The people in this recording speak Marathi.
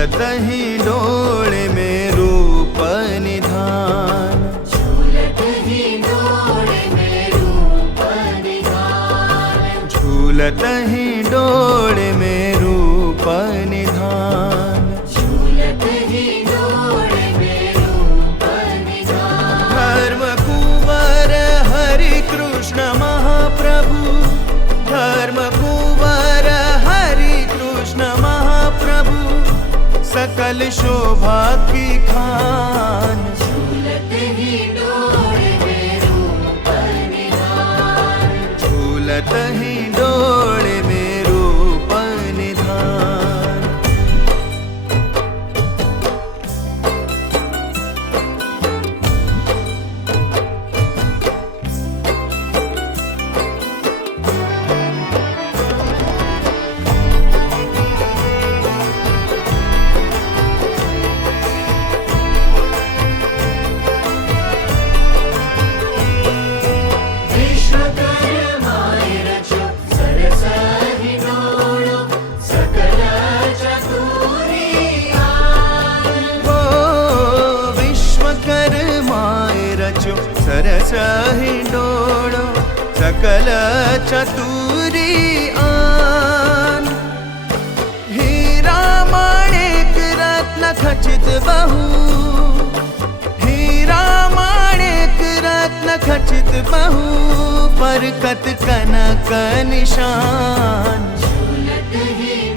झूलत ही डोळे में रूप निधान झूलत ही डोळे में रूप निधान झूलत ही डोळे में रूप निधान सकल शोभा की खान। झूलत डोळ सकल चतुरी आन. ही माणिक रत्न खचित बहु. ही माणिक रत्न खचित बहु परकत कनक निशान. झूलत ही